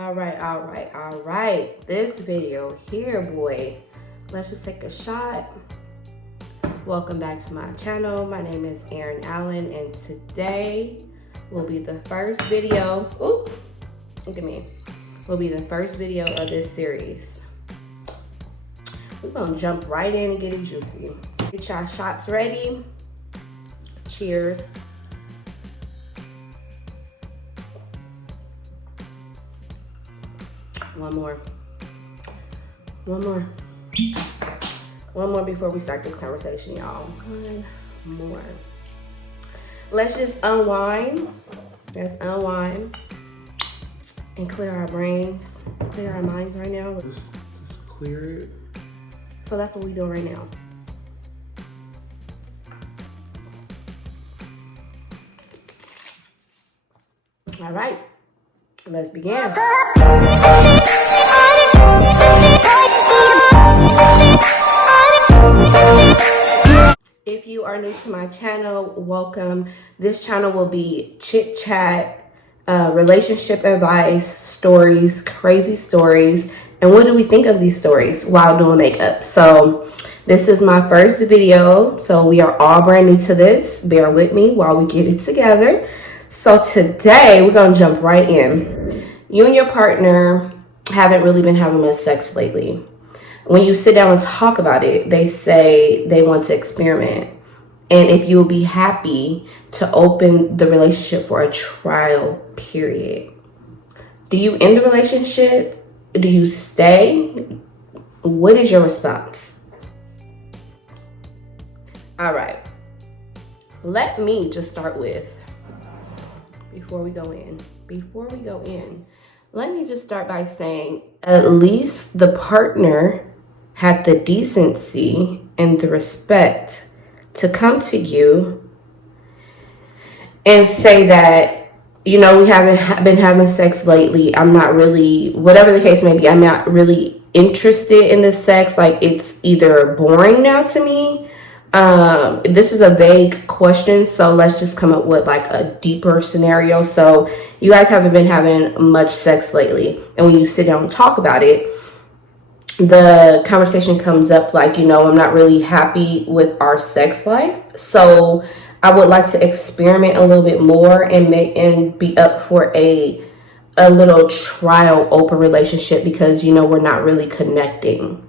All right. This video here, boy. Let's just take a shot. Welcome back to my channel. My name is Erin Allen, and today will be the first video. Ooh, look at me. Will be the first video of this series. We're gonna jump right in and get it juicy. Get y'all shots ready. Cheers. One more before we start this conversation, y'all. One more. Let's just unwind. Let's unwind and clear our brains, clear our minds right now. Just clear it. So that's what we doing right now. All right, let's begin. If you are new to my channel, welcome. This channel will be chit chat, relationship advice, stories, crazy stories, and what do we think of these stories while doing makeup. So this is my first video, so we are all brand new to this. Bear with me while we get it together. So today we're gonna jump right in. You and your partner haven't really been having much sex lately. When you sit down and talk about it, they say they want to experiment. And if you'll be happy to open the relationship for a trial period. Do you end the relationship? Do you stay? What is your response? All right. Let me just start with, before we go in, let me just start by saying at least the partner had the decency and the respect to come to you and say that, you know, we haven't been having sex lately. I'm not really, whatever the case may be, I'm not really interested in the sex. Like, it's either boring now to me. This is a vague question, so let's just come up with like a deeper scenario. So you guys haven't been having much sex lately, and when you sit down and talk about it, the conversation comes up like, you know, I'm not really happy with our sex life, so I would like to experiment a little bit more and be up for a little trial open relationship because, you know, we're not really connecting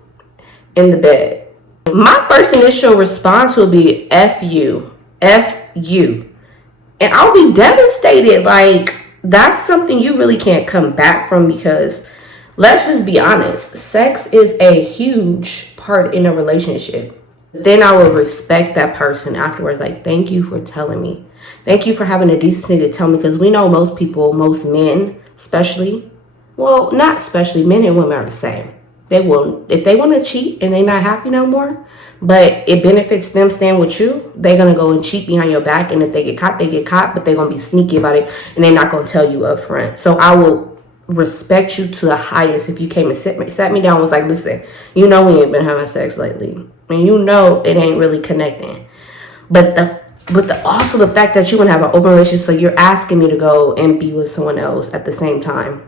in the bed. My first initial response will be F you. And I'll be devastated. Like, that's something you really can't come back from because let's just be honest, sex is a huge part in a relationship. Then I will respect that person afterwards. Like, thank you for telling me. Thank you for having the decency to tell me, because we know most people, most men especially, well, not especially, men and women are the same. They will, if they want to cheat and they're not happy no more, but it benefits them staying with you, they're going to go and cheat behind your back. And if they get caught, they get caught, but they're going to be sneaky about it and they're not going to tell you up front. So I will respect you to the highest if you came and sat me down and was like, listen, you know we ain't been having sex lately. And you know it ain't really connecting. But also the fact that you want to have an open relationship, so you're asking me to go and be with someone else at the same time.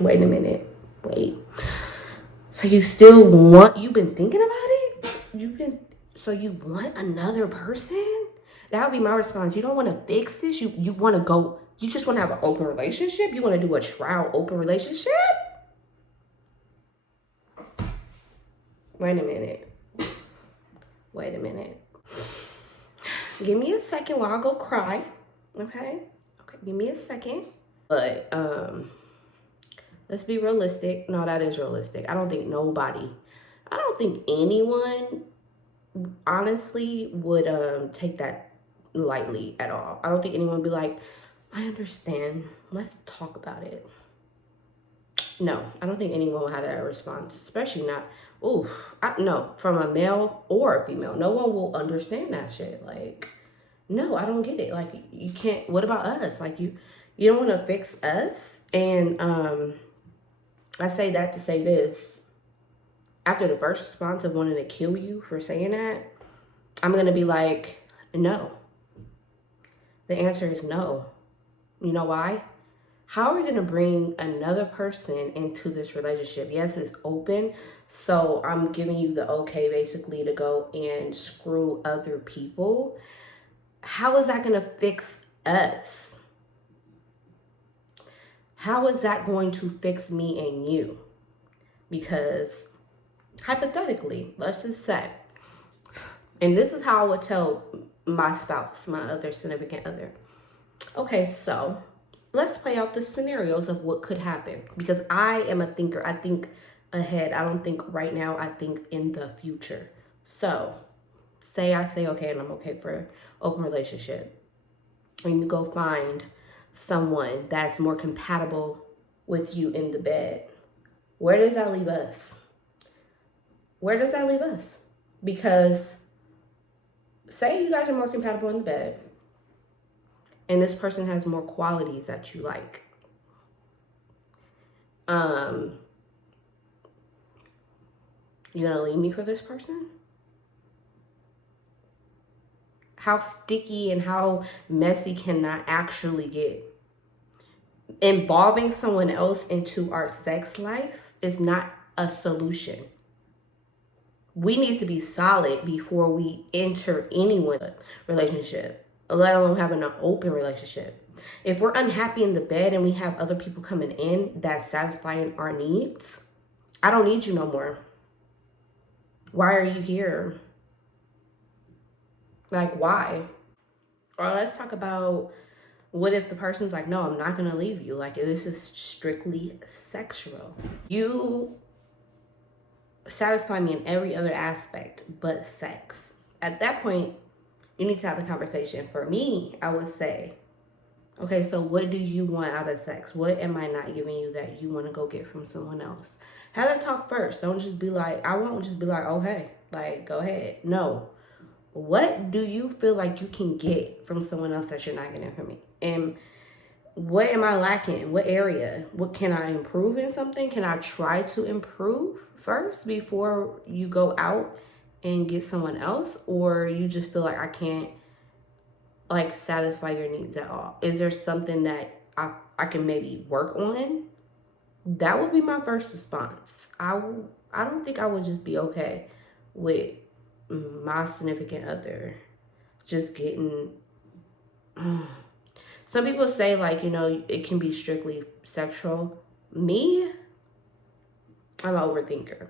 Wait a minute. Wait. So you still want, you've been thinking about it? So you want another person? That would be my response. You don't want to fix this? You want to go, you just want to have an open relationship? You want to do a trial open relationship? Wait a minute. Give me a second while I go cry. Okay, give me a second. But, let's be realistic. No, that is realistic. I don't think anyone honestly would take that lightly at all. I don't think anyone would be like, I understand. Let's talk about it. No, I don't think anyone will have that response, especially not, no, from a male or a female. No one will understand that shit. Like, no, I don't get it. Like, you can't, what about us? Like, you don't want to fix us? And, I say that to say this. After the first response of wanting to kill you for saying that, I'm going to be like, no. The answer is no. You know why? How are we going to bring another person into this relationship? Yes, it's open. So I'm giving you the okay basically to go and screw other people. How is that going to fix us? How is that going to fix me and you? Because hypothetically, let's just say, and this is how I would tell my spouse, my other significant other. Okay, so let's play out the scenarios of what could happen because I am a thinker. I think ahead. I don't think right now. I think in the future. So, I say okay, and I'm okay for open relationship, and you go find someone that's more compatible with you in the bed. Where does that leave us? Where does that leave us? Because say you guys are more compatible in the bed, and this person has more qualities that you like. Um, you gonna leave me for this person? How sticky and how messy can that actually get? Involving someone else into our sex life is not a solution. We need to be solid before we enter anyone's relationship, let alone having an open relationship. If we're unhappy in the bed and we have other people coming in that's satisfying our needs, I don't need you no more. Why are you here? Like, why? Or let's talk about what if the person's like, no, I'm not gonna leave you. Like, this is strictly sexual. You satisfy me in every other aspect but sex. At that point, you need to have the conversation. For me, I would say, okay, so what do you want out of sex? What am I not giving you that you want to go get from someone else? Have that talk first. Don't just be like, I won't just be like, oh, hey, like, go ahead. No. What do you feel like you can get from someone else that you're not getting from me? And what am I lacking? What area? What can I improve in something? Can I try to improve first before you go out and get someone else? Or you just feel like I can't like satisfy your needs at all? Is there something that I can maybe work on? That would be my first response. I don't think I would just be okay with my significant other just getting some people say like, you know, it can be strictly sexual. Me, I'm an overthinker.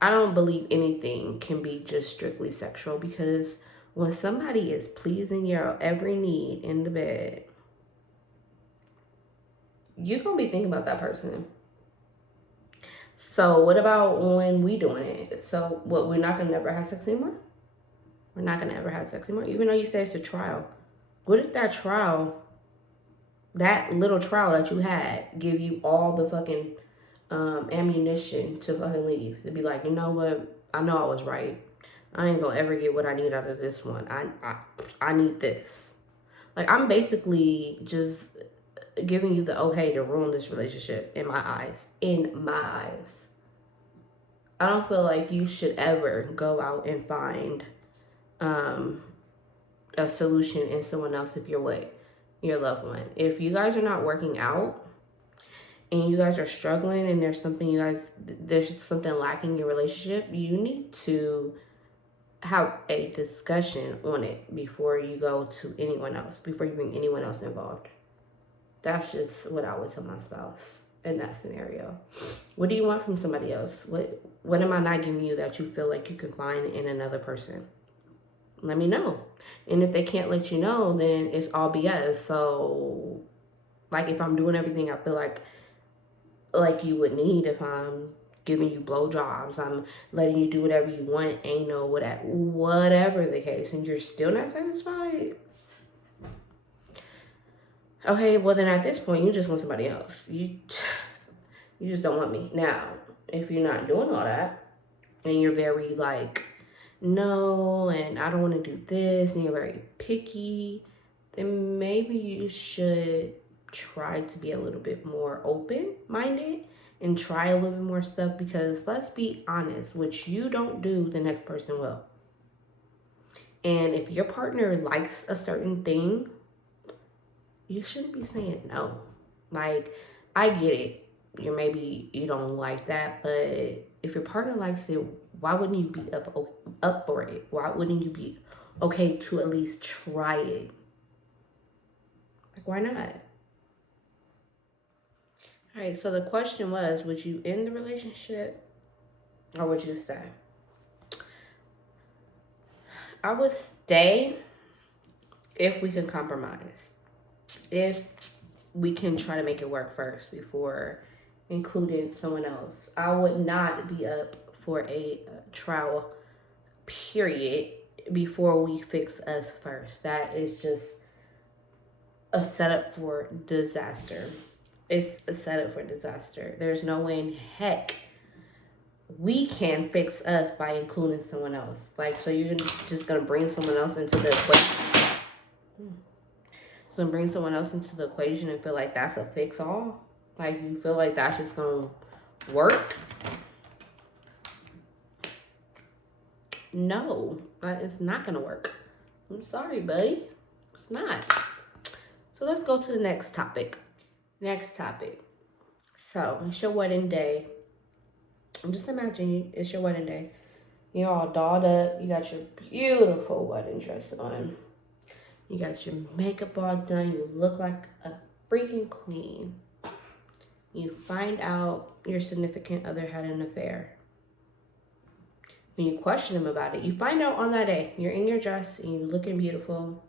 I don't believe anything can be just strictly sexual because when somebody is pleasing your every need in the bed, you're gonna be thinking about that person. So what about when we doing it? So what, we're not gonna never have sex anymore? We're not gonna ever have sex anymore, even though you say it's a trial. What if that trial, that little trial that you had, give you all the fucking ammunition to fucking leave? To be like, you know what? I know I was right. I ain't gonna ever get what I need out of this one. I need this. Like, I'm basically just giving you the okay to ruin this relationship in my eyes. In my eyes. I don't feel like you should ever go out and find um, a solution in someone else if you're with your loved one. If you guys are not working out and you guys are struggling and there's something lacking in your relationship, you need to have a discussion on it before you go to anyone else, before you bring anyone else involved. That's just what I would tell my spouse in that scenario. What do you want from somebody else? What am I not giving you that you feel like you can find in another person? Let me know. And if they can't let you know, then it's all BS. So, like, if I'm doing everything I feel like you would need, if I'm giving you blowjobs, I'm letting you do whatever you want, ain't no whatever the case, and you're still not satisfied. Okay, well then at this point you just want somebody else. You just don't want me. Now, if you're not doing all that and you're very like, no, and I don't want to do this, and you're very picky, then maybe you should try to be a little bit more open-minded and try a little bit more stuff, because let's be honest, what you don't do, the next person will. And if your partner likes a certain thing, you shouldn't be saying no. Like, I get it. You don't like that, but if your partner likes it, why wouldn't you be up for it? Why wouldn't you be okay to at least try it? Like, why not? All right. So the question was, would you end the relationship or would you stay? I would stay if we can compromise. If we can try to make it work first before including someone else. I would not be up for a trial period before we fix us first. That is just a setup for disaster. It's a setup for disaster. There's no way in heck we can fix us by including someone else. Like, so you're just gonna bring someone else into the equation. So bring someone else into the equation and feel like that's a fix all. Like, you feel like that's just gonna work. No, it's not gonna work. I'm sorry, buddy. It's not. So let's go to the next topic. Next topic. So it's your wedding day. Just imagine it's your wedding day. You're all dolled up. You got your beautiful wedding dress on. You got your makeup all done. You look like a freaking queen. You find out your significant other had an affair. When you question them about it, you find out on that day. You're in your dress and you're looking beautiful.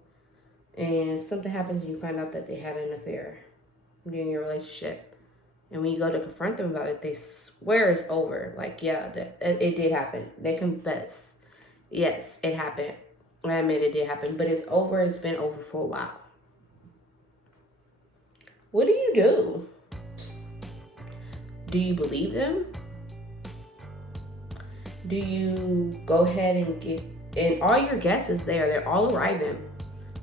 And something happens and you find out that they had an affair during your relationship. And when you go to confront them about it, they swear it's over. Like, yeah, it did happen. They confess. Yes, it happened. I admit it did happen. But it's over. It's been over for a while. What do you do? Do you believe them? Do you go ahead and get... And all your guests is there. They're all arriving.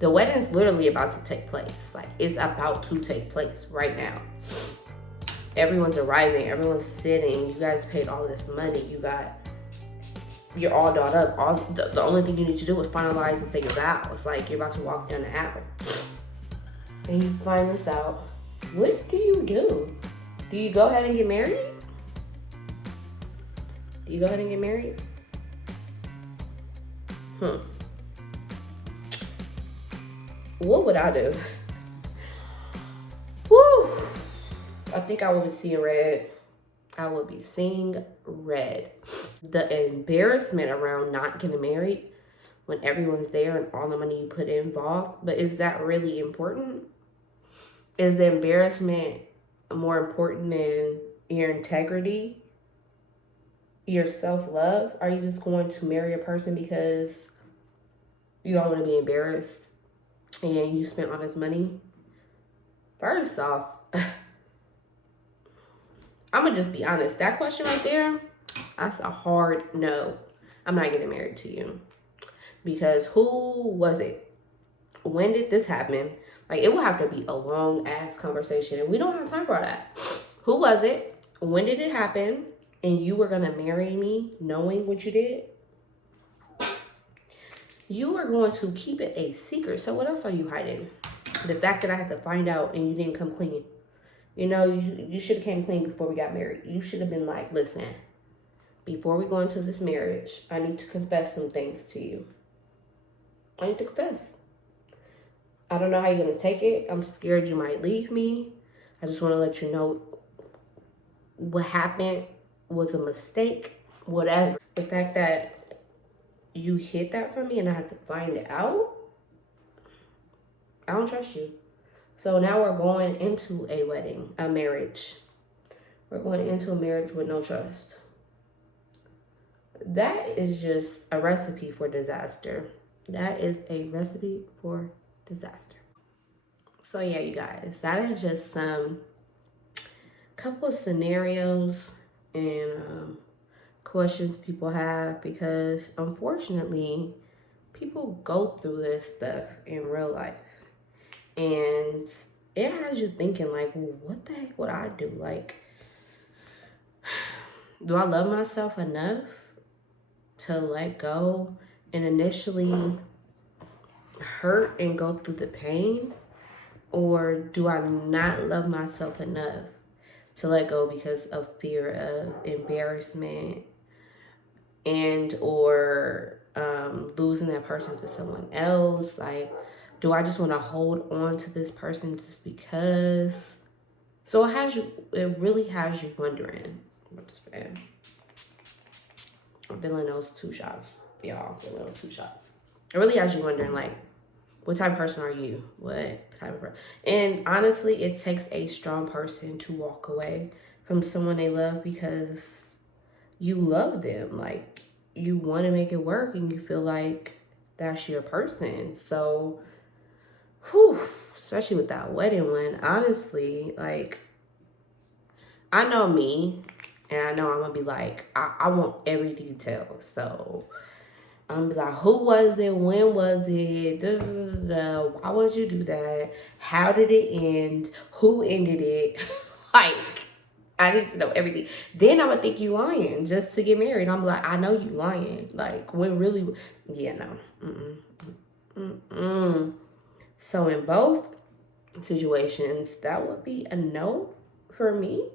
The wedding's literally about to take place. Like, it's about to take place right now. Everyone's arriving. Everyone's sitting. You guys paid all this money. You're all dolled up. The only thing you need to do is finalize and say your vows. Like, you're about to walk down the aisle. And you find this out. What do you do? Do you go ahead and get married? Do you go ahead and get married? What would I do? Woo! I think I would be seeing red. I would be seeing red. The embarrassment around not getting married when everyone's there and all the money you put involved. But is that really important? Is the embarrassment more important than your integrity? Your self-love? Are you just going to marry a person because you don't want to be embarrassed and you spent all this money? First off, I'm gonna just be honest. That question right there, that's a hard no. I'm not getting married to you. Because who was it? When did this happen? Like, it will have to be a long ass conversation, and we don't have time for that. Who was it? When did it happen? And you were gonna marry me knowing what you did? You are going to keep it a secret. So what else are you hiding? The fact that I had to find out and you didn't come clean. You know, you should have came clean before we got married. You should have been like, listen, before we go into this marriage, I need to confess some things to you. I need to confess. I don't know how you're going to take it. I'm scared you might leave me. I just want to let you know what happened was a mistake, whatever. The fact that you hid that from me and I had to find it out, I don't trust you. So now we're going into a wedding, a marriage. We're going into a marriage with no trust. That is just a recipe for disaster. That is a recipe for disaster. So yeah, you guys, that is just some couple of scenarios and questions people have, because unfortunately people go through this stuff in real life, and it has you thinking like, well, what the heck would I do? Like, do I love myself enough to let go and initially hurt and go through the pain Or do I not love myself enough to let go because of fear of embarrassment and or losing that person to someone else? Like, do I just want to hold on to this person just because? So it really has you wondering. What this man? I'm feeling those two shots, y'all. I'm feeling those two shots. It really has you wondering, like, what type of person are you? What type of person? And honestly, it takes a strong person to walk away from someone they love because you love them. Like, you want to make it work and you feel like that's your person. So, whew, especially with that wedding one, honestly, like, I know me and I know I'm going to be like, I want every detail. So, I'm be like, who was it? When was it? Da, da, da, da. Why would you do that? How did it end? Who ended it? Like, I need to know everything. Then I would think you lying just to get married. I'm like, I know you lying. Like, when really, yeah, no. Mm-mm. Mm-mm. So in both situations, that would be a no for me,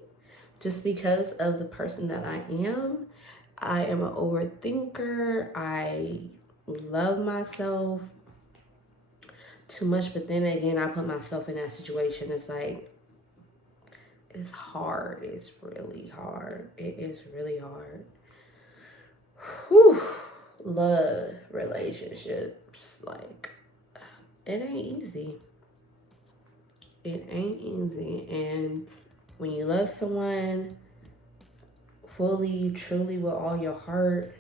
just because of the person that I am. I am an overthinker. I love myself too much, but then again, I put myself in that situation. It's like, it's hard. It's really hard. It is really hard. Whew. Love relationships. Like, it ain't easy. It ain't easy. And when you love someone fully, truly, with all your heart,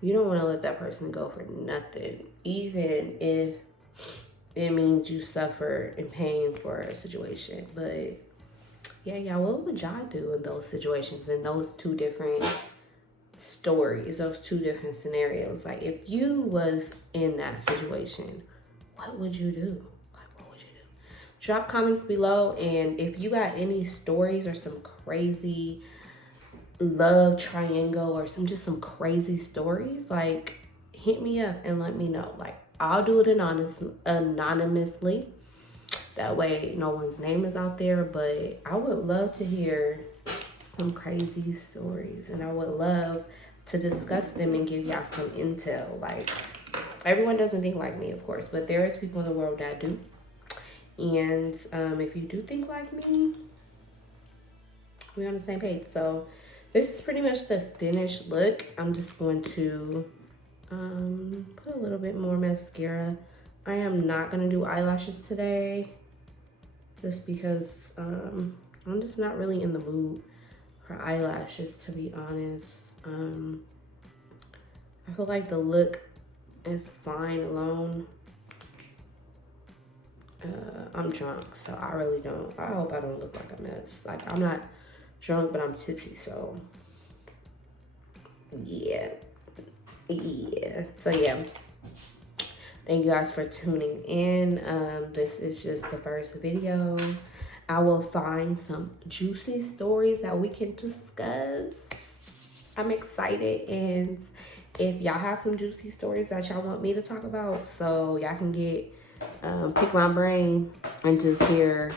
you don't want to let that person go for nothing, even if it means you suffer and pain for a situation. But yeah, y'all, what would y'all do in those situations, in those two different stories, those two different scenarios? Like, if you was in that situation, what would you do? Like, what would you do? Drop comments below, and if you got any stories or some crazy love triangle or some crazy stories, like, hit me up and let me know. Like, I'll do it anonymously. That way no one's name is out there, but I would love to hear some crazy stories and I would love to discuss them and give y'all some intel. Like, everyone doesn't think like me, of course, but there is people in the world that do. And if you do think like me, we're on the same page. So this is pretty much the finished look. I'm just going to put a little bit more mascara. I am not going to do eyelashes today just because I'm just not really in the mood for eyelashes, to be honest. I feel like the look is fine alone. I'm drunk, so I really don't. I hope I don't look like a mess. Like, I'm not drunk, but I'm tipsy, so yeah. Yeah. So yeah. Thank you guys for tuning in. This is just the first video. I will find some juicy stories that we can discuss. I'm excited, and if y'all have some juicy stories that y'all want me to talk about, so y'all can get pick my brain and just hear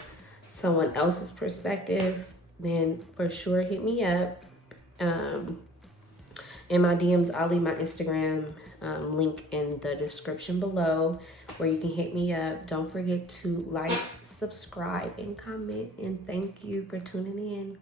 someone else's perspective, then for sure hit me up. In my DMs, I'll leave my Instagram link in the description below where you can hit me up. Don't forget to like, subscribe, and comment. And thank you for tuning in.